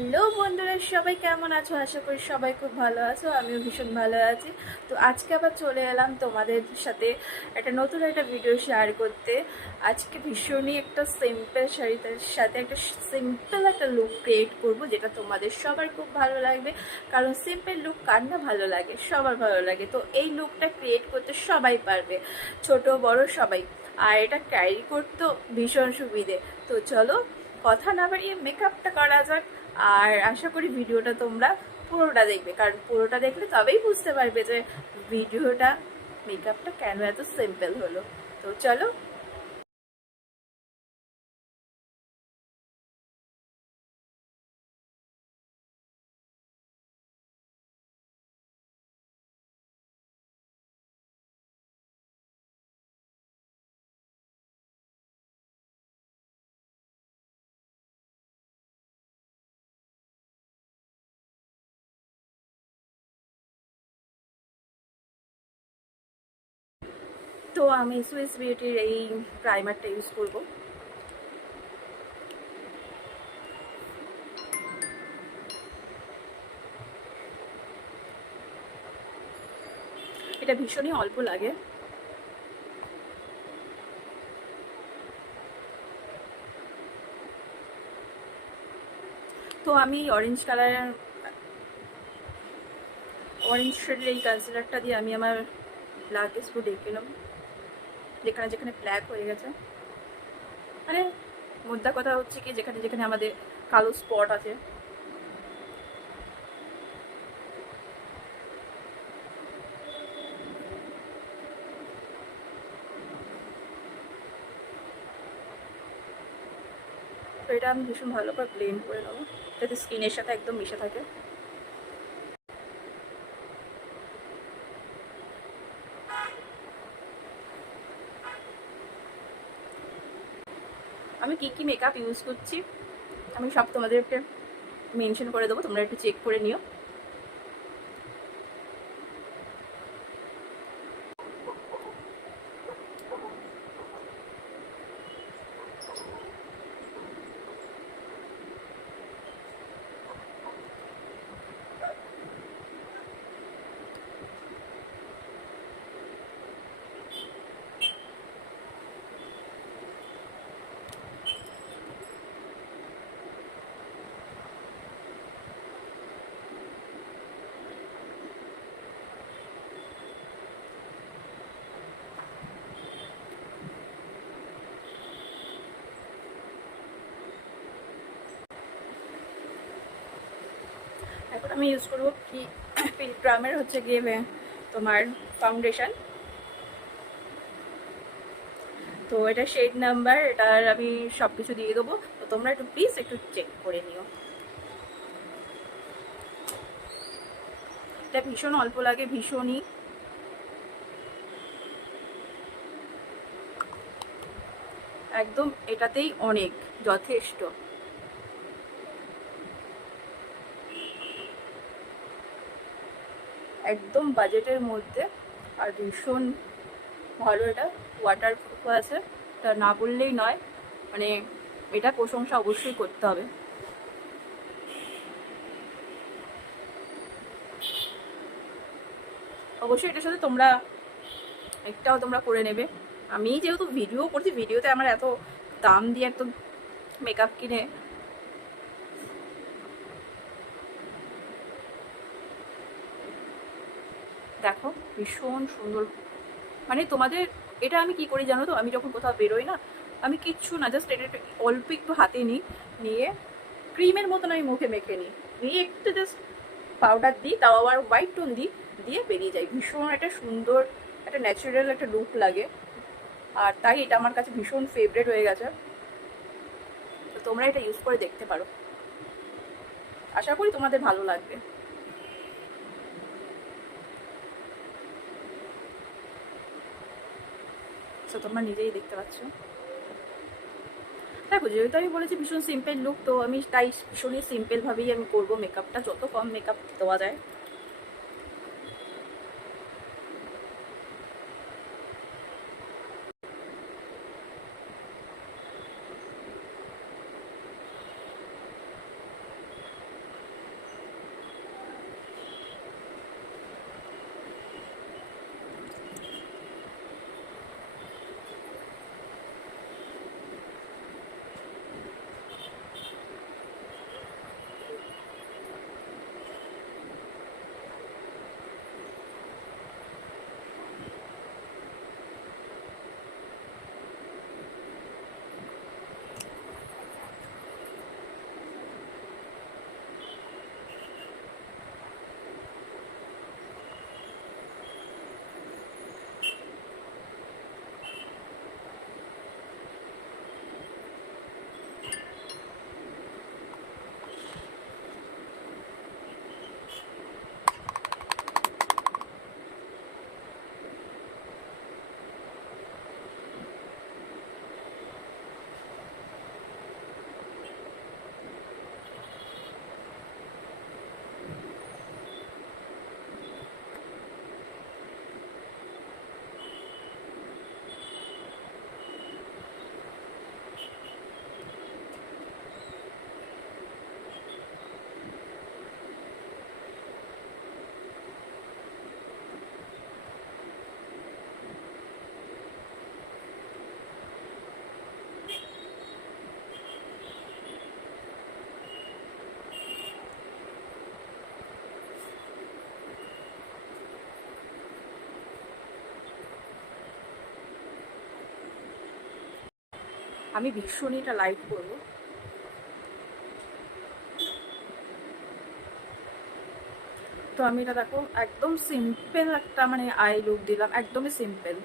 Hello বন্ধুরা, সবাই কেমন আছো? আশা করি সবাই খুব ভালো আছো। আমিও ভীষণ ভালো আছি। তো আজকে আবার চলে এলাম তোমাদের সাথে একটা নতুন একটা ভিডিও শেয়ার করতে। আজকে ভীষণই একটা সিম্পল শাড়িটার সাথে একটা সিম্পল একটা লুক ক্রিয়েট করব, যেটা তোমাদের সবার খুব ভালো লাগবে। কারণ সিম্পল লুক কার না ভালো লাগে, সবার ভালো লাগে। তো এই লুকটা ক্রিয়েট করতে সবাই পারবে, ছোট বড় সবাই। আর এটা ক্যারি করতেও ভীষণ সুবিধে। তো চলো কথা না বাড়িয়ে মেকআপটা করা যাক। আর আশা করি ভিডিওটা তোমরা পুরোটা দেখবে, কারণ পুরোটা দেখলে তবেই বুঝতে পারবে যে ভিডিওটা মেকআপটা কেন এত সিম্পল হলো। তো চলো। তো আমি সুইস বিউটির এই প্রাইমারটা ইউজ করব। এটা ভীষণই অল্প লাগে। তো আমি অরেঞ্জ শেডের এই কনসিলারটা দিয়ে আমি আমার ব্ল্যাক স্পট ডেকে নেব, যেখানে যেখানে ব্ল্যাক হয়ে গেছে। মানে মোদ্দা কথা হচ্ছে কি, যেখানে যেখানে আমাদের কালো স্পট আছে। তো এটা আমি ভীষণ ভালো করে ব্লেন্ড করে নেবো, যাতে স্কিনের সাথে একদম মিশে থাকে। আমি কি কি মেকআপ ইউজ করছি আমি সব তোমাদেরকে মেনশন করে দেবো, তোমরা একটু চেক করে নিও। এখন আমি ইউজ করবো পিলগ্রামের হচ্ছে গিয়ে তোমার ফাউন্ডেশন। তো এটা শেড নাম্বার, এটার আমি সব কিছু দিয়ে দেবো। তো তোমরা একটু প্লিজ একটু চেক করে নিও। এটা ভীষণ অল্প লাগে, ভীষণই একদম এটাতেই অনেক যথেষ্ট। একদম বাজেটের মধ্যে, আর ভীষণ ভালো। এটা ওয়াটারপ্রুফ আছে, এটা না বললেই নয়। মানে এটা প্রশংসা অবশ্যই করতে হবে। অবশ্যই এটার সাথে তোমরা একটাও তোমরা করে নেবে। আমি যেহেতু ভিডিও করছি, ভিডিওতে আমার এত দাম দিয়ে একদম মেকআপ কিনে দেখো ভীষণ সুন্দর। মানে তোমাদের এটা আমি কি করি জানো তো, আমি যখন কোথাও বেরোই না, আমি কিচ্ছু না, জাস্ট এটা অল্প একটু হাতে নিই, নিয়ে ক্রিমের মতন আমি মুখে মেখে নিই, নিয়ে একটু জাস্ট পাউডার দিই, তাও আবার হোয়াইট টোন দিই, দিয়ে বেরিয়ে যাই। ভীষণ একটা সুন্দর একটা ন্যাচারাল একটা লুক লাগে। আর তাই এটা আমার কাছে ভীষণ ফেভারেট হয়ে গেছে। তো তোমরা এটা ইউজ করে দেখতে পারো, আশা করি তোমাদের ভালো লাগবে। তো তোমরা নিজেই দেখতে পাচ্ছ। দেখো যেহেতু আমি বলেছি ভীষণ সিম্পল লুক, তো আমি তাই ভীষণই সিম্পলভাবেই আমি করবো মেকআপটা, যত কম মেকআপ দেওয়া যায়। আমি ভীষণই এটা লাইট করবো। তো আমি এটা দেখো একদম সিম্পল একটা মানে আই লুক দিলাম, একদমই সিম্পল।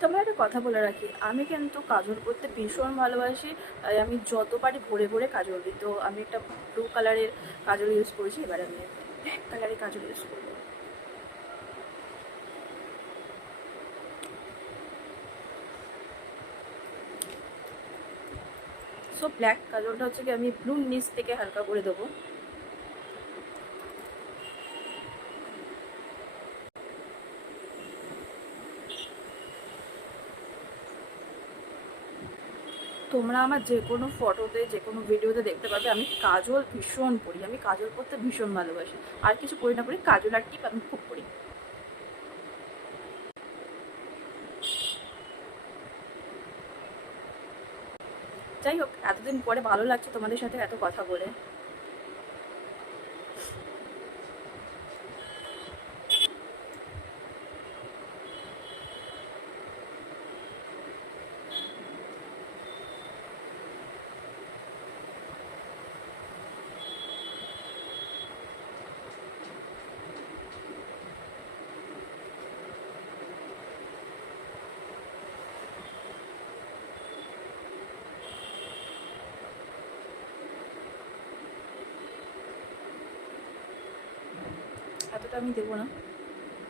তোমার একটা কথা বলে রাখি, আমি কিন্তু কাজল করতে ভীষণ ভালোবাসি। তাই আমি যত পারি ভরে ভরে কাজল দিই। তো আমি একটা ব্লু কালারের কাজল ইউজ করেছি, এবার আমি ব্ল্যাক কালারের কাজল ইউজ করবো। সো ব্ল্যাক কাজলটা হচ্ছে কি আমি ব্লু নিচ থেকে হালকা করে দেবো। তোমরা আমার যে কোনো ফটোতে যে কোনো ভিডিওতে দেখতে পাবে আমি কাজল ভীষণ করি, আমি কাজল করতে ভীষণ ভালোবাসি। আর কিছু করি না করি, কাজল আর টিপ আমি খুব করি। যাই হোক, এতদিন পরে ভালো লাগছে তোমাদের সাথে এত কথা বলে। এতটা আমি দেবো না,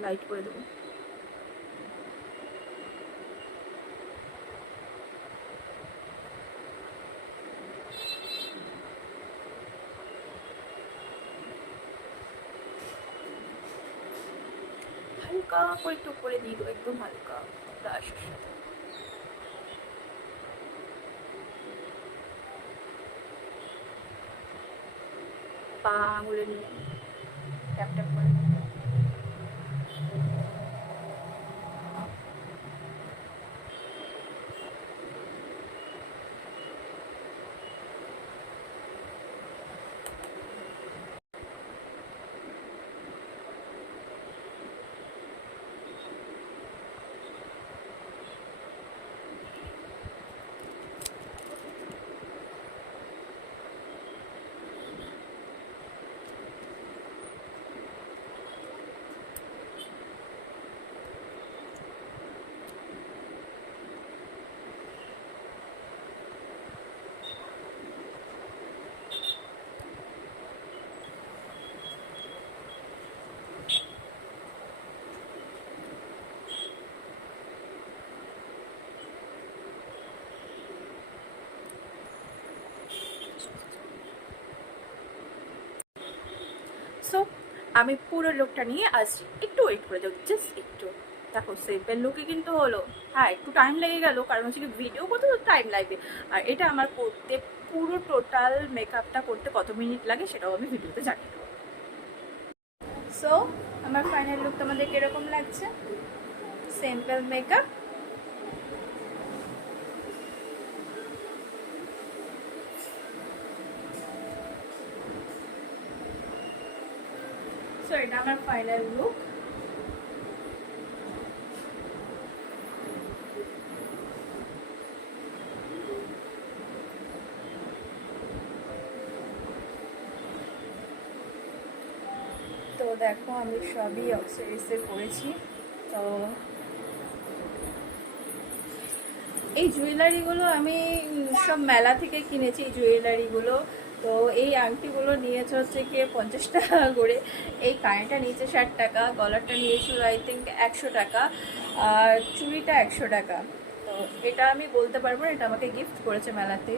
লাইট করে দেবো। হালকা করে একটু করে দিয়ে দেবো, একদম হালকা ব্রাশের সাথে। পা আঙুলে নিয়ে ট্যাপ ট্যাপ করে। সো আমি পুরো লুকটা নিয়ে আসছি, একটু ওয়েট করে যাও, জাস্ট একটু। দেখো সিম্পল লুকই কিন্তু হলো। হ্যাঁ, একটু টাইম লেগে গেল, কারণ হচ্ছে কি ভিডিও করতে তো টাইম লাগবে। আর এটা আমার করতে পুরো টোটাল মেকআপটা করতে কত মিনিট লাগে সেটাও আমি ভিডিওতে জানিয়ে দেবো। সো আমার ফাইনাল লুক তোমাদের কিরকম লাগছে? Simple makeup. সো এটা আমার ফাইনাল লুক। তো দেখো আমি সবই অক্সিডাইজে করেছি। তো এই জুয়েলারিগুলো আমি সব মেলা থেকে কিনেছি, এই জুয়েলারিগুলো। তো এই আংটিগুলো নিয়েছে হচ্ছে গিয়ে 50 টাকা করে, এই কানেরটা নিয়েছে 60 টাকা, গলারটা নিয়েছিল আই থিঙ্ক 100 টাকা, আর চুড়িটা 100 টাকা। তো এটা আমি বলতে পারবো না, এটা আমাকে গিফট করেছে মেলাতে,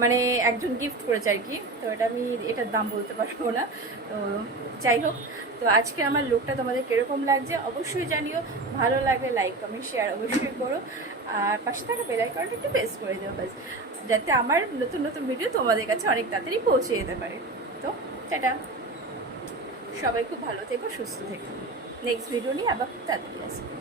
মানে একজন গিফট করেছে আর কি। তো এটা আমি এটার দাম বলতে পারবো না। তো যাই হোক, তো আজকে আমার লুকটা তোমাদের কীরকম লাগছে অবশ্যই জানিও। ভালো লাগলে লাইক কমেন্ট শেয়ার অবশ্যই করো, আর পাশে থাকা বেল আইকনটা একটু প্রেস করে দেবো ব্যাস, যাতে আমার নতুন নতুন ভিডিও তোমাদের কাছে অনেক তাড়াতাড়ি পৌঁছে যেতে পারে। তো টাটা, সবাই খুব ভালো থেকো, সুস্থ থেকো। নেক্সট ভিডিও নিয়ে আবার খুব তাড়াতাড়ি আসবো।